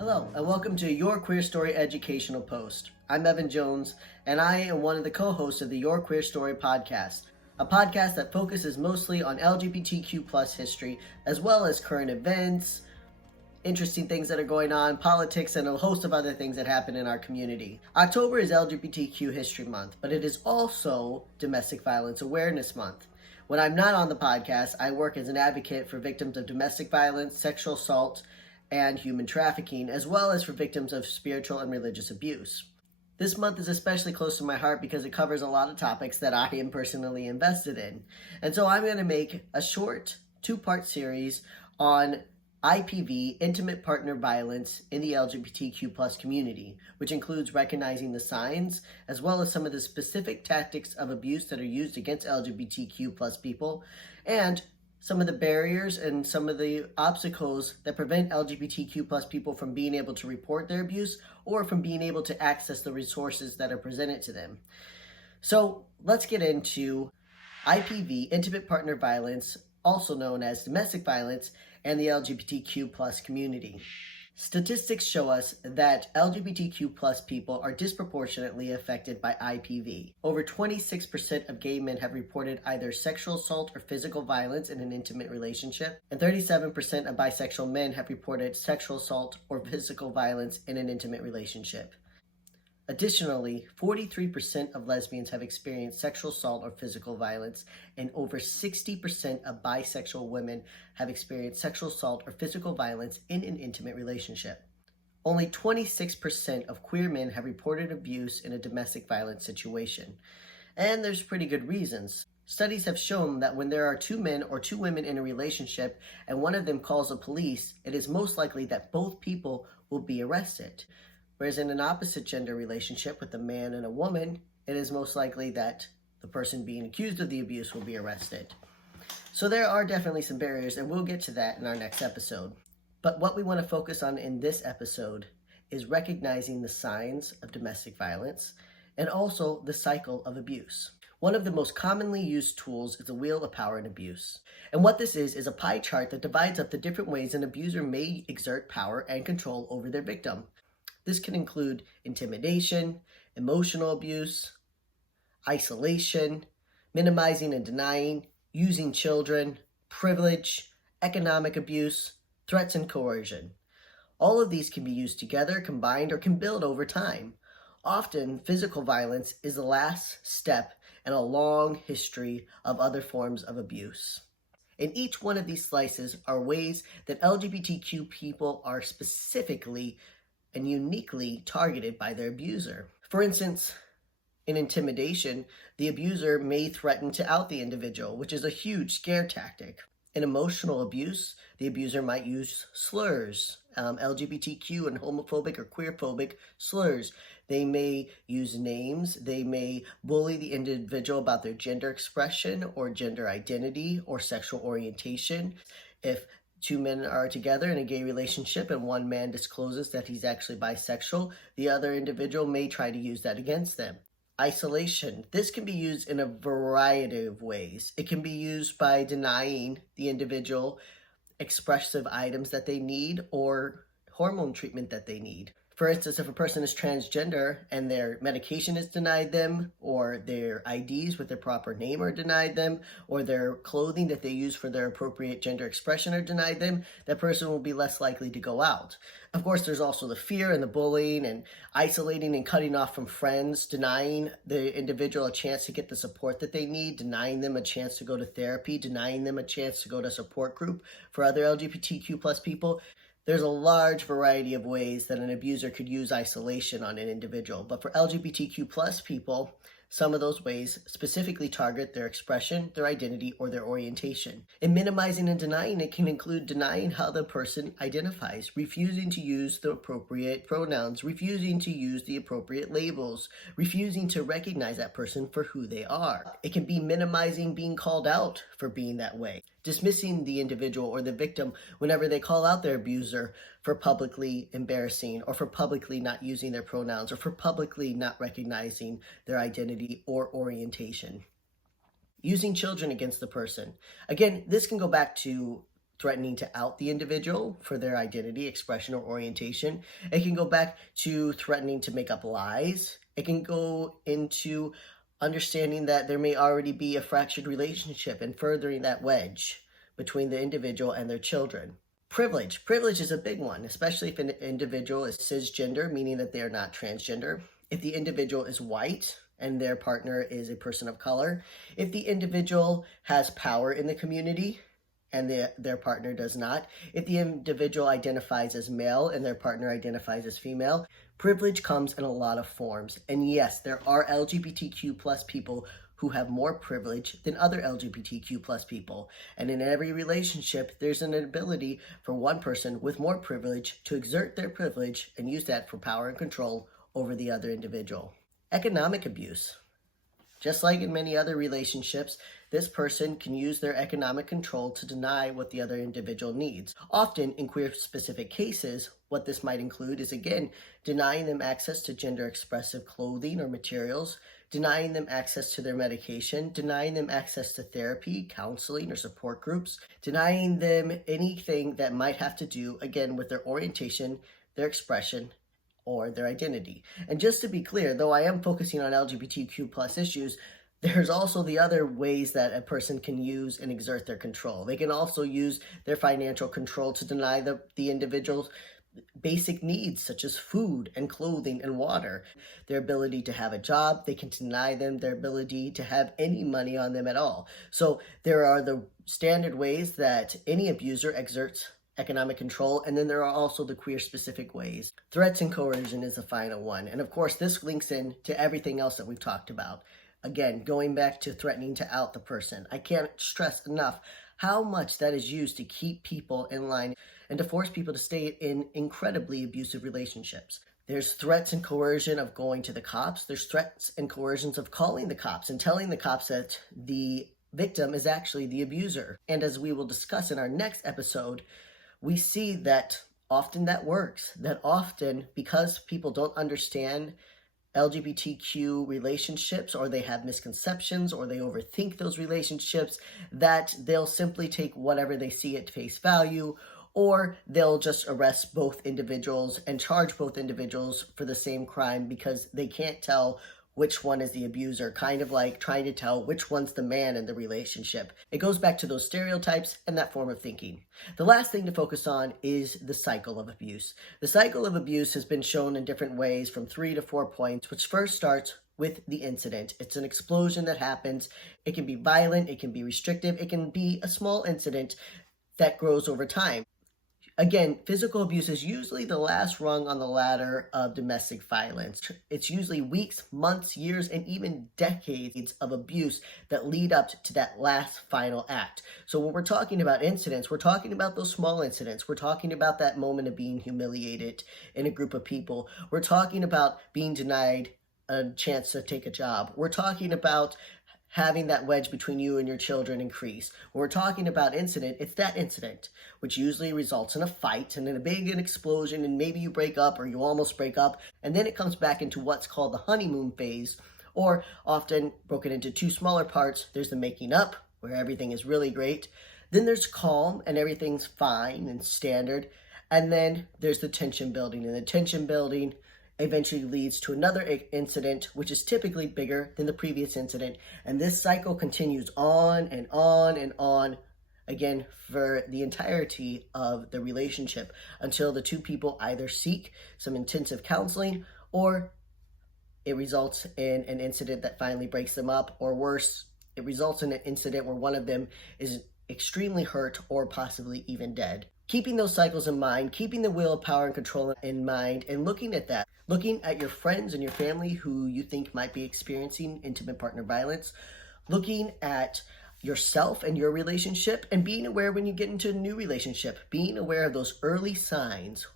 Hello, and welcome to Your Queer Story Educational Post. I'm Evan Jones, and I am one of the co-hosts of the Your Queer Story podcast, a podcast that focuses mostly on LGBTQ plus history, as well as current events, interesting things that are going on, politics, and a host of other things that happen in our community. October is LGBTQ History Month, but it is also Domestic Violence Awareness Month. When I'm not on the podcast, I work as an advocate for victims of domestic violence, sexual assault, and human trafficking, as well as for victims of spiritual and religious abuse. This month is especially close to my heart because it covers a lot of topics that I am personally invested in. And so I'm going to make a short two-part series on IPV, intimate partner violence in the LGBTQ plus community, which includes recognizing the signs, as well as some of the specific tactics of abuse that are used against LGBTQ plus people, and some of the barriers and some of the obstacles that prevent LGBTQ plus people from being able to report their abuse or from being able to access the resources that are presented to them. So let's get into IPV, intimate partner violence, also known as domestic violence, and the LGBTQ plus community. Statistics show us that LGBTQ plus people are disproportionately affected by IPV. Over 26% of gay men have reported either sexual assault or physical violence in an intimate relationship, and 37% of bisexual men have reported sexual assault or physical violence in an intimate relationship. Additionally, 43% of lesbians have experienced sexual assault or physical violence, and over 60% of bisexual women have experienced sexual assault or physical violence in an intimate relationship. Only 26% of queer men have reported abuse in a domestic violence situation. And there's pretty good reasons. Studies have shown that when there are two men or two women in a relationship and one of them calls the police, it is most likely that both people will be arrested. Whereas in an opposite gender relationship with a man and a woman, it is most likely that the person being accused of the abuse will be arrested. So there are definitely some barriers, and we'll get to that in our next episode. But what we want to focus on in this episode is recognizing the signs of domestic violence and also the cycle of abuse. One of the most commonly used tools is the wheel of power and abuse. And what this is a pie chart that divides up the different ways an abuser may exert power and control over their victim. This can include intimidation, emotional abuse, isolation, minimizing and denying, using children, privilege, economic abuse, threats, and coercion. All of these can be used together, combined, or can build over time. Often, physical violence is the last step in a long history of other forms of abuse. In each one of these slices are ways that LGBTQ people are specifically and uniquely targeted by their abuser. For instance, in intimidation, the abuser may threaten to out the individual, which is a huge scare tactic. In emotional abuse, the abuser might use slurs, LGBTQ and homophobic or queerphobic slurs. They may use names. They may bully the individual about their gender expression or gender identity or sexual orientation. If two men are together in a gay relationship and one man discloses that he's actually bisexual, the other individual may try to use that against them. Isolation. This can be used in a variety of ways. It can be used by denying the individual expressive items that they need or hormone treatment that they need. For instance, if a person is transgender and their medication is denied them, or their IDs with their proper name are denied them, or their clothing that they use for their appropriate gender expression are denied them, that person will be less likely to go out. Of course, there's also the fear and the bullying and isolating and cutting off from friends, denying the individual a chance to get the support that they need, denying them a chance to go to therapy, denying them a chance to go to a support group for other LGBTQ plus people. There's a large variety of ways that an abuser could use isolation on an individual, but for LGBTQ plus people, some of those ways specifically target their expression, their identity, or their orientation. In minimizing and denying, it can include denying how the person identifies, refusing to use the appropriate pronouns, refusing to use the appropriate labels, refusing to recognize that person for who they are. It can be minimizing being called out for being that way, dismissing the individual or the victim whenever they call out their abuser for publicly embarrassing or for publicly not using their pronouns or for publicly not recognizing their identity or orientation. Using children against the person. Again, this can go back to threatening to out the individual for their identity, expression, or orientation. It can go back to threatening to make up lies. It can go into understanding that there may already be a fractured relationship and furthering that wedge between the individual and their children. Privilege. Privilege is a big one, especially if an individual is cisgender, meaning that they are not transgender. If the individual is white and their partner is a person of color. If the individual has power in the community and their partner does not. If the individual identifies as male and their partner identifies as female. Privilege comes in a lot of forms. And yes, there are LGBTQ plus people who have more privilege than other LGBTQ plus people. And in every relationship, there's an ability for one person with more privilege to exert their privilege and use that for power and control over the other individual. Economic abuse. Just like in many other relationships, this person can use their economic control to deny what the other individual needs. Often, in queer-specific cases, what this might include is, again, denying them access to gender-expressive clothing or materials, denying them access to their medication, denying them access to therapy, counseling, or support groups, denying them anything that might have to do, again, with their orientation, their expression, or their identity. And just to be clear, though I am focusing on LGBTQ plus issues, there's also the other ways that a person can use and exert their control. They can also use their financial control to deny the individual's basic needs such as food and clothing and water. Their ability to have a job, they can deny them their ability to have any money on them at all. So there are the standard ways that any abuser exerts economic control, and then there are also the queer-specific ways. Threats and coercion is the final one. And of course, this links in to everything else that we've talked about. Again, going back to threatening to out the person. I can't stress enough how much that is used to keep people in line and to force people to stay in incredibly abusive relationships. There's threats and coercion of going to the cops. There's threats and coercions of calling the cops and telling the cops that the victim is actually the abuser. And as we will discuss in our next episode, we see that often that works, that often because people don't understand LGBTQ relationships, or they have misconceptions, or they overthink those relationships, that they'll simply take whatever they see at face value, or they'll just arrest both individuals and charge both individuals for the same crime because they can't tell which one is the abuser, kind of like trying to tell which one's the man in the relationship. It goes back to those stereotypes and that form of thinking. The last thing to focus on is the cycle of abuse. The cycle of abuse has been shown in different ways from 3 to 4 points, which first starts with the incident. It's an explosion that happens. It can be violent, it can be restrictive, it can be a small incident that grows over time. Again, physical abuse is usually the last rung on the ladder of domestic violence. It's usually weeks, months, years, and even decades of abuse that lead up to that last final act. So when we're talking about incidents, we're talking about those small incidents. We're talking about that moment of being humiliated in a group of people. We're talking about being denied a chance to take a job. We're talking about having that wedge between you and your children increase. When we're talking about incident, it's that incident, which usually results in a fight and in a big explosion, and maybe you break up or you almost break up, and then it comes back into what's called the honeymoon phase, or often broken into two smaller parts. There's the making up, where everything is really great. Then there's calm, and everything's fine and standard. And then there's the tension building, and the tension building eventually leads to another incident, which is typically bigger than the previous incident. And this cycle continues on and on and on, again, for the entirety of the relationship until the two people either seek some intensive counseling or it results in an incident that finally breaks them up, or worse, it results in an incident where one of them is extremely hurt or possibly even dead. Keeping those cycles in mind, keeping the wheel of power and control in mind, and looking at that, looking at your friends and your family who you think might be experiencing intimate partner violence, looking at yourself and your relationship, and being aware when you get into a new relationship, being aware of those early signs.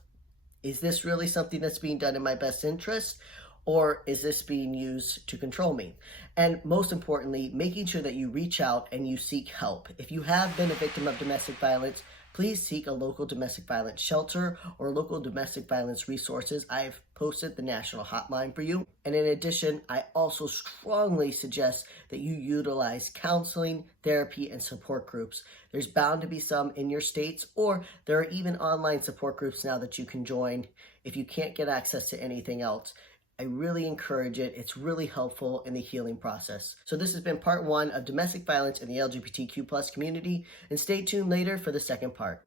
Is this really something that's being done in my best interest? Or is this being used to control me? And most importantly, making sure that you reach out and you seek help. If you have been a victim of domestic violence, please seek a local domestic violence shelter or local domestic violence resources. I've posted the national hotline for you. And in addition, I also strongly suggest that you utilize counseling, therapy, and support groups. There's bound to be some in your states, or there are even online support groups now that you can join if you can't get access to anything else. I really encourage it. It's really helpful in the healing process. So this has been part 1 of domestic violence in the LGBTQ plus community, and stay tuned later for the second part.